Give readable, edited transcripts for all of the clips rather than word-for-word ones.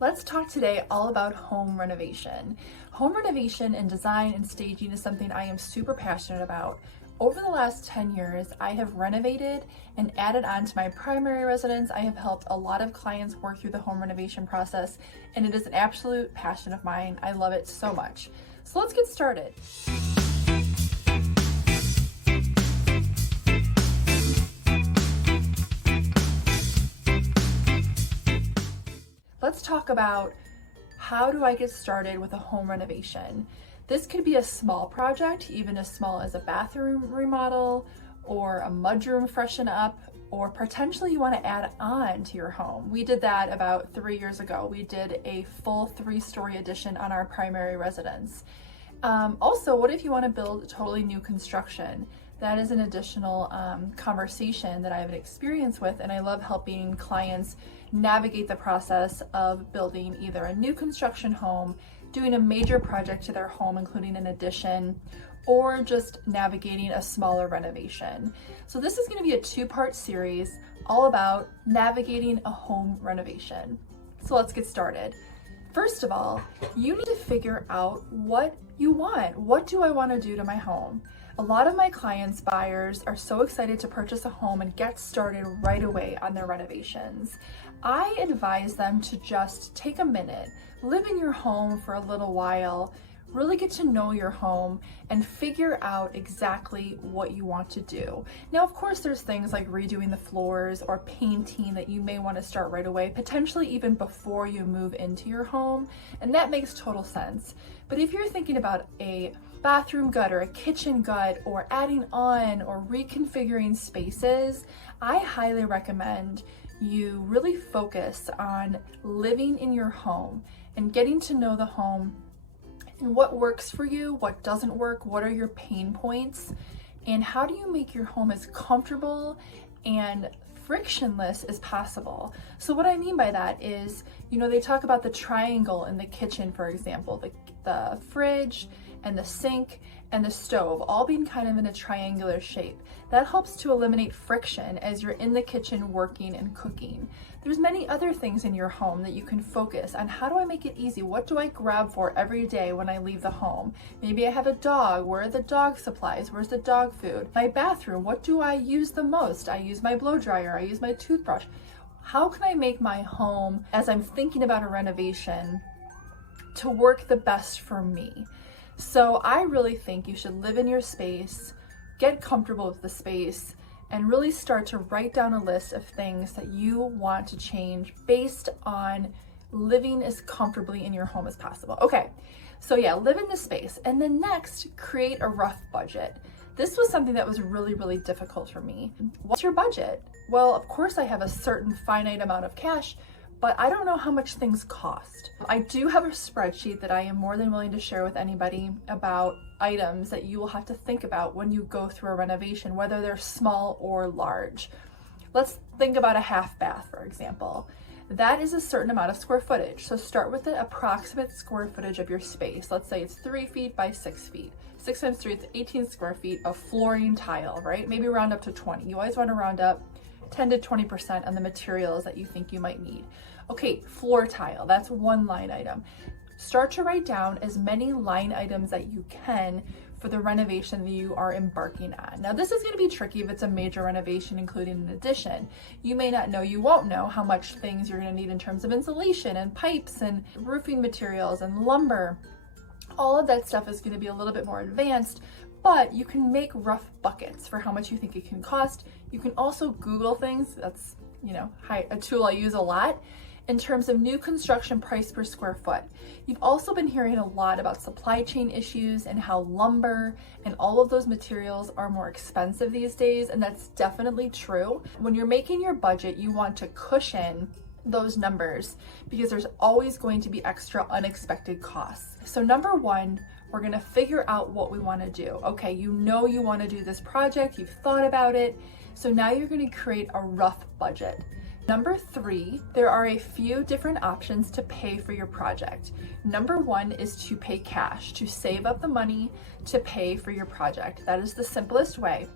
Let's talk today all about home renovation. Home renovation and design and staging is something I am super passionate about. Over the last 10 years, I have renovated and added on to my primary residence. I have helped a lot of clients work through the home renovation process, and it is an absolute passion of mine. I love it so much. So let's get started. Let's talk about how do I get started with a home renovation. This could be a small project, even as small as a bathroom remodel or a mudroom freshen up, or potentially you want to add on to your home. We did that about 3 years ago. We did a full 3-story addition on our primary residence. Also, what if you want to build totally new construction? That is an additional conversation that I have an experience with, and I love helping clients navigate the process of building either a new construction home, doing a major project to their home, including an addition, or just navigating a smaller renovation. So this is going to be a 2-part series all about navigating a home renovation. So let's get started. First of all, you need to figure out what you want. What do I want to do to my home? A lot of my clients, buyers, are so excited to purchase a home and get started right away on their renovations. I advise them to just take a minute, live in your home for a little while, really get to know your home and figure out exactly what you want to do. Now, of course, there's things like redoing the floors or painting that you may want to start right away, potentially even before you move into your home, and that makes total sense. But if you're thinking about a bathroom gut or a kitchen gut, or adding on or reconfiguring spaces, I highly recommend you really focus on living in your home and getting to know the home and what works for you, what doesn't work, what are your pain points, and how do you make your home as comfortable and frictionless as possible. So what I mean by that is, they talk about the triangle in the kitchen, for example, the fridge and the sink and the stove all being kind of in a triangular shape. That helps to eliminate friction as you're in the kitchen working and cooking. There's many other things in your home that you can focus on. How do I make it easy? What do I grab for every day when I leave the home? Maybe I have a dog. Where are the dog supplies? Where's the dog food? My bathroom, what do I use the most? I use my blow dryer. I use my toothbrush. How can I make my home, as I'm thinking about a renovation, to work the best for me? So I really think you should live in your space, get comfortable with the space, and really start to write down a list of things that you want to change based on living as comfortably in your home as possible. Okay, so yeah, live in the space. And then next, create a rough budget. This was something that was really, really difficult for me. What's your budget? Well, of course I have a certain finite amount of cash, but I don't know how much things cost. I do have a spreadsheet that I am more than willing to share with anybody about items that you will have to think about when you go through a renovation, whether they're small or large. Let's think about a half bath, for example. That is a certain amount of square footage. So start with the approximate square footage of your space. Let's say it's 3 feet by 6 feet. 6 times 3 is 18 square feet of flooring tile, right? Maybe round up to 20. You always want to round up 10 to 20% on the materials that you think you might need. Okay, floor tile, that's one line item. Start to write down as many line items that you can for the renovation that you are embarking on. Now, this is going to be tricky if it's a major renovation, including an addition. You may not know, you won't know how much things you're going to need in terms of insulation and pipes and roofing materials and lumber. All of that stuff is going to be a little bit more advanced, but you can make rough buckets for how much you think it can cost. You can also Google things. That's, a tool I use a lot in terms of new construction price per square foot. You've also been hearing a lot about supply chain issues and how lumber and all of those materials are more expensive these days, and that's definitely true. When you're making your budget, you want to cushion those numbers because there's always going to be extra unexpected costs. So number one, we're going to figure out what we want to do. Okay, you want to do this project, you've thought about it, so now you're going to create a rough budget. Number 3, there are a few different options to pay for your project. Number 1 is to pay cash, to save up the money to pay for your project. That is the simplest way.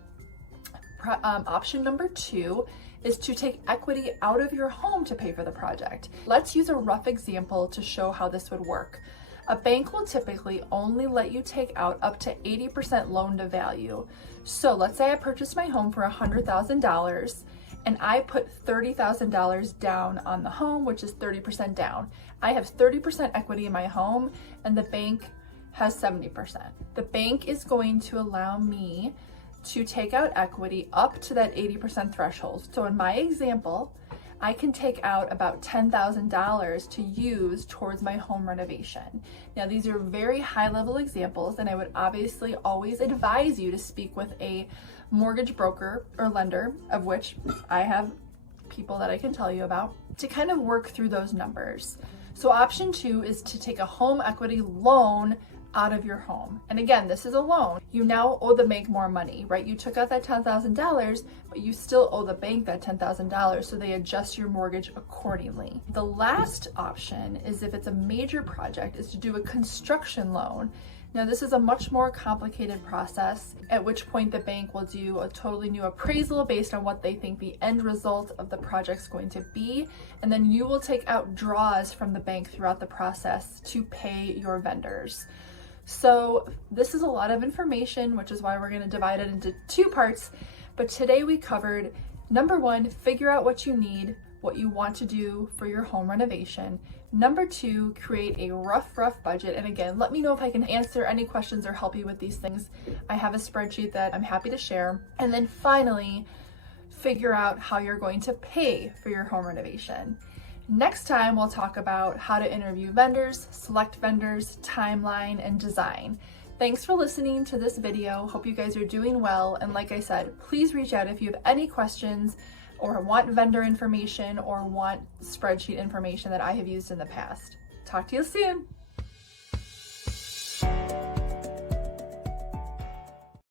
Option number 2 is to take equity out of your home to pay for the project. Let's use a rough example to show how this would work. A bank will typically only let you take out up to 80% loan to value. So let's say I purchased my home for $100,000 and I put $30,000 down on the home, which is 30% down. I have 30% equity in my home and the bank has 70%. The bank is going to allow me to take out equity up to that 80% threshold. So in my example, I can take out about $10,000 to use towards my home renovation. Now, these are very high level examples, and I would obviously always advise you to speak with a mortgage broker or lender, of which I have people that I can tell you about, to kind of work through those numbers. So option 2 is to take a home equity loan out of your home. And again, this is a loan. You now owe the bank more money, right? You took out that $10,000, but you still owe the bank that $10,000, so they adjust your mortgage accordingly. The last option is, if it's a major project, is to do a construction loan. Now, this is a much more complicated process, at which point the bank will do a totally new appraisal based on what they think the end result of the project's going to be, and then you will take out draws from the bank throughout the process to pay your vendors. So this is a lot of information, which is why we're going to divide it into 2 parts. But today we covered, number 1, figure out what you need, what you want to do for your home renovation. Number 2, create a rough budget. And again, let me know if I can answer any questions or help you with these things. I have a spreadsheet that I'm happy to share. And then finally, figure out how you're going to pay for your home renovation. Next time, we'll talk about how to interview vendors, select vendors, timeline, and design. Thanks for listening to this video. Hope you guys are doing well. And like I said, please reach out if you have any questions or want vendor information or want spreadsheet information that I have used in the past. Talk to you soon.